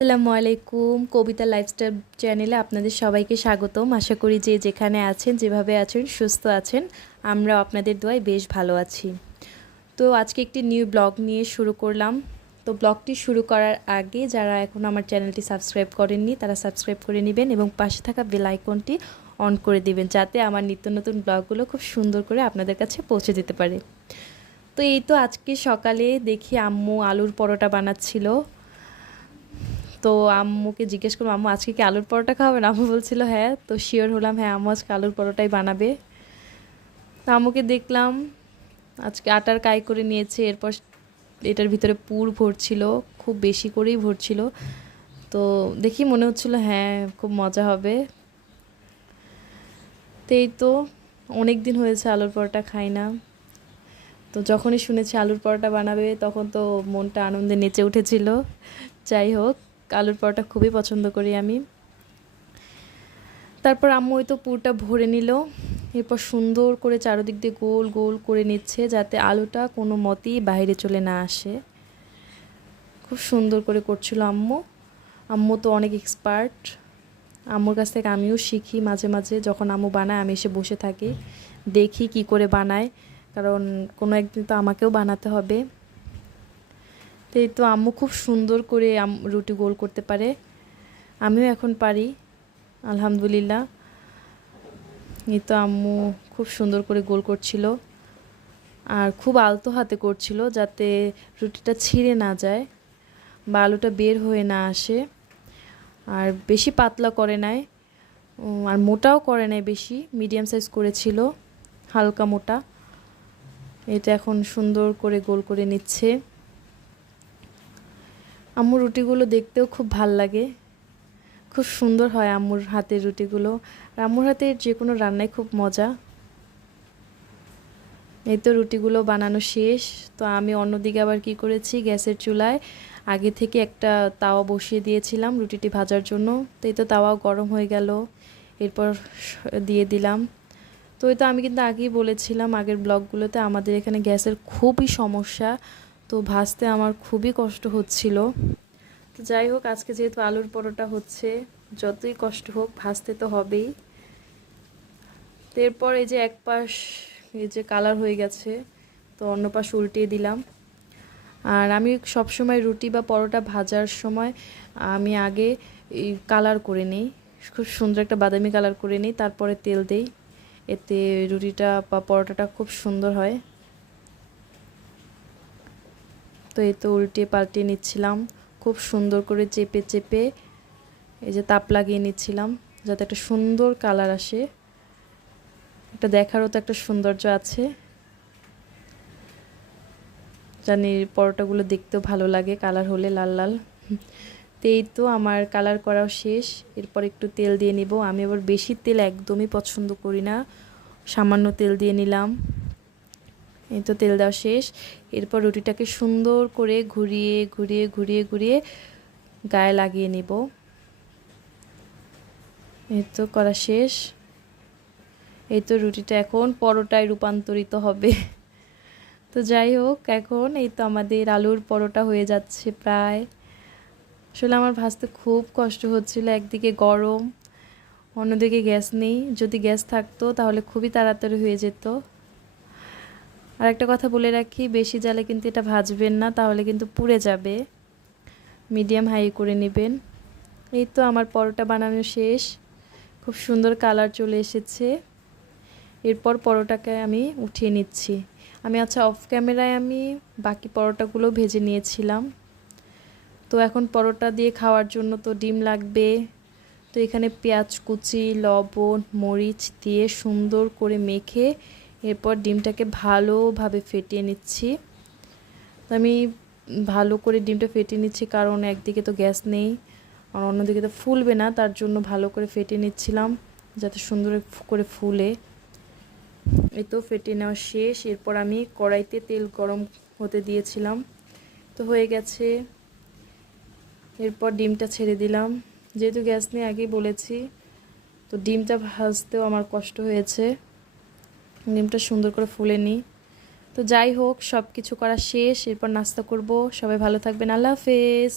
আসসালামু আলাইকুম, কবিতা লাইফস্টাইল চ্যানেলে আপনাদের সবাইকে স্বাগতম। আশা করি যে যেখানে আছেন, যেভাবে আছেন, সুস্থ আছেন। আমরা আপনাদের দোয়ায় বেশ ভালো আছি। তো আজকে একটি নিউ ব্লগ নিয়ে শুরু করলাম। তো ব্লগটি শুরু করার আগে যারা এখন আমার চ্যানেলটি সাবস্ক্রাইব করেননি তারা সাবস্ক্রাইব করে নেবেন এবং পাশে থাকা বেল আইকনটি অন করে দিবেন, যাতে আমার নিত্য নতুন ব্লগগুলো খুব সুন্দর করে আপনাদের কাছে পৌঁছে দিতে পারে। তো এই তো আজকে সকালে দেখি আম্মু আলুর পরোটা বানাচ্ছিল। তো আম্মুকে জিজ্ঞেস করলাম, আম্মু আজকে কি আলুর পরোটা খাবেন? আম্মু বলছিল হ্যাঁ। তো শিওর হলাম হ্যাঁ, আম্মু আজকে আলুর পরোটাই বানাবে। তো আম্মুকে দেখলাম আজকে আটার কাই করে নিয়েছে, এরপর এটার ভিতরে পুর ভরছিল, খুব বেশি করেই ভরছিল। তো দেখি মনে হচ্ছিল হ্যাঁ খুব মজা হবে। তো এই তো অনেক দিন হয়েছে আলুর পরোটা খাই না। তো যখনই শুনেছি আলুর পরোটা বানাবে তখন তো মনটা আনন্দে নেচে উঠেছিল। যাই হোক, আলুর পরোটা খুবই পছন্দ করি আমি। তারপর আম্মু ওই তো পুরটা ভরে নিল, এরপর সুন্দর করে চারদিক দিয়ে গোল গোল করে নিচ্ছে যাতে আলুটা কোনো মতেই বাইরে চলে না আসে। খুব সুন্দর করে করছিল আম্মু। আম্মু তো অনেক এক্সপার্ট। আম্মুর কাছ থেকে আমিও শিখি মাঝে মাঝে, যখন আম্মু বানায় আমি এসে বসে থাকি, দেখি কি করে বানায়, কারণ কোনো একদিন তো আমাকেও বানাতে হবে। তো এই তো আম্মু খুব সুন্দর করে রুটি গোল করতে পারে, আমিও এখন পারি আলহামদুলিল্লাহ। এই তো আম্মু খুব সুন্দর করে গোল করছিল আর খুব আলতো হাতে করছিল যাতে রুটিটা ছিঁড়ে না যায় বা আলুটা বের হয়ে না আসে। আর বেশি পাতলা করে নাই আর মোটাও করে নাই, বেশি মিডিয়াম সাইজ করেছিল, হালকা মোটা। এটা এখন সুন্দর করে গোল করে নিচ্ছে। আম্মুর রুটিগুলো দেখতেও খুব ভাল লাগে, খুব সুন্দর হয় আম্মুর হাতের রুটিগুলো। আর আম্মুর হাতের যে কোনো রান্নাই খুব মজা। এই তো রুটিগুলো বানানো শেষ। তো আমি অন্যদিকে আবার কি করেছি, গ্যাসের চুলায় আগে থেকে একটা তাওয়া বসিয়ে দিয়েছিলাম রুটিটি ভাজার জন্য। তো এই তো তাওয়াও গরম হয়ে গেল, এরপর দিয়ে দিলাম। তো এই তো আমি কিন্তু আগেই বলেছিলাম আগের ব্লগগুলোতে আমাদের এখানে গ্যাসের খুবই সমস্যা, তো ভাজতে আমার খুবই কষ্ট হচ্ছিল। তো যাই হোক, আজকে যেহেতু আলুর পরোটা হচ্ছে, যতই কষ্ট হোক ভাজতে তো হবেই। তো এরপর এই যে এক পাশ এই যে কালার হয়ে গেছে, তো অন্য পাশ উল্টিয়ে দিলাম। আর আমি সবসময় রুটি বা পরোটা ভাজার সময় আমি আগে এই কালার করে নিই, খুব সুন্দর একটা বাদামি কালার করে নিই, তারপরে তেল দেই, এতে রুটিটা বা পরোটাটা খুব সুন্দর হয়। তো এই তো উল্টে পাল্টে নিচ্ছিলাম, খুব সুন্দর করে চেপে চেপে এই যে তাপ লাগিয়ে নিচ্ছিলাম যাতে একটা সুন্দর কালার আসে। এটা দেখারও তো একটা সৌন্দর্য আছে, জানি পরোটাগুলো দেখতেও ভালো লাগে কালার হলে লাল লাল। তো এই তো আমার কালার করাও শেষ, এরপর একটু তেল দিয়ে নিব। আমি আবার বেশি তেল একদমই পছন্দ করি না, সামান্য তেল দিয়ে নিলাম। এই তো তেল দেওয়া শেষ, এরপর রুটিটাকে সুন্দর করে ঘুরিয়ে ঘুরিয়ে ঘুরিয়ে ঘুরিয়ে গায়ে লাগিয়ে নিব। এই তো করা শেষ। এই তো রুটিটা এখন পরোটায় রূপান্তরিত হবে। তো যাই হোক, এখন এই তো আমাদের আলুর পরোটা হয়ে যাচ্ছে প্রায়। আসলে আমার ভাজতে খুব কষ্ট হচ্ছিল, একদিকে গরম, অন্যদিকে গ্যাস নেই। যদি গ্যাস থাকতো তাহলে খুবই তাড়াতাড়ি হয়ে যেত। আর একটা কথা বলে রাখি, বেশি জালে কিন্তু এটা ভাজবেন না, তাহলে কিন্তু পুড়ে যাবে। মিডিয়াম হাই করে নেবেন। এই তো আমার পরোটা বানানো শেষ, খুব সুন্দর কালার চলে এসেছে। এরপর পরোটাকে আমি উঠিয়ে নিচ্ছি। আমি আচ্ছা অফ ক্যামেরায় আমি বাকি পরোটাগুলো ভেজে নিয়েছিলাম। তো এখন পরোটা দিয়ে খাওয়ার জন্য তো ডিম লাগবে। তো এখানে পেঁয়াজ কুচি, লবণ, মরিচ দিয়ে সুন্দর করে মেখে এরপর ডিমটাকে ভালোভাবে ফেটিয়ে নিচ্ছি। তো আমি ভালো করে ডিমটা ফেটিয়ে নিচ্ছি, কারণ একদিকে তো গ্যাস নেই আর অন্যদিকে তো ফুলবে না, তার জন্য ভালো করে ফেটিয়ে নিচ্ছিলাম যাতে সুন্দর করে ফুলে। এই তো ফেটিয়ে নেওয়া শেষ। এরপর আমি কড়াইতে তেল গরম হতে দিয়েছিলাম, তো হয়ে গেছে। এরপর ডিমটা ছেড়ে দিলাম, যেহেতু গ্যাস নিয়ে আগেই বলেছি, তো ডিমটা ভাজতেও আমার কষ্ট হয়েছে। ডিমটা সুন্দর করে ফুলে নিই, তো যাই হোক, সব কিছু করা শেষ, এরপর নাস্তা করব। সবাই ভালো থাকবেন, আল্লাহ হাফেজ।